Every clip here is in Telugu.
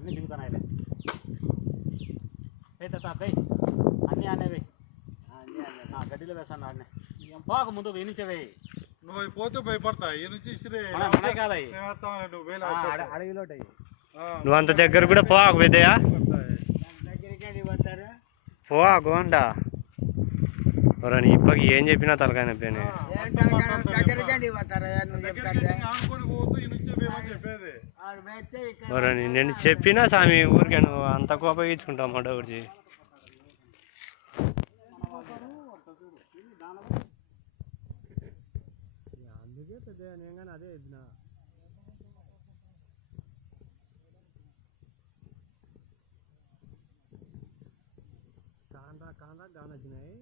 అన్నీ దిగుతున్నాయి అయితే తాతయ్య అన్నీ అనేవి గడ్డిలో వేస్తాను ఆడనే పోక ముందు వేయించవే నువ్వు పోతే భయపడతా ఈ నుంచి కాదయ్యి అడవిలో నువ్వు అంత దగ్గర కూడా పోకు పెద్దయా పోకు అంట ఎవరని ఇప్పటికి ఏం చెప్పినా తలకాయ నొప్పిని ఎవరని నేను చెప్పినా స్వామి ఊరికే నువ్వు అంత కోపగించుకుంటావు మాట ఊరికి అందుకే పెద్ద నేను కానీ అదే చెప్పిన కాందా గాని వచ్చినాయి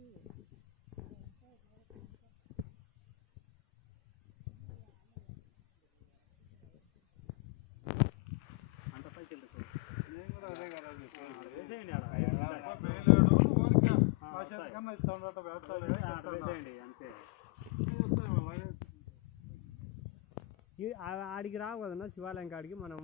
ఆడికి రావు కదన్నా శివాలయం కాడికి మనం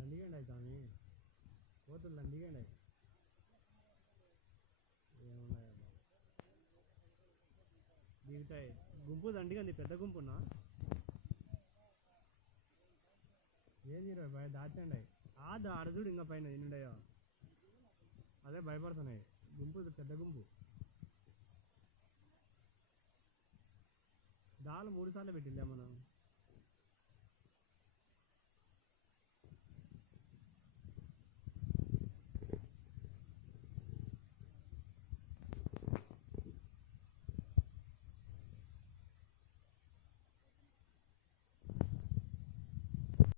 దండిగండి స్వామి పోతుంది దండిగండి ఏమున్నాయి దిగుతాయి గుంపు దండిగండి పెద్ద గుంపున్నా ఏం చేయరు భయ దాచండి అరదుడు ఇంకా పైన ఎన్నుండయో అదే భయపడుతున్నాయి గుంపు పెద్ద గుంపు దాలు 3 సార్లు పెట్టిందే మనం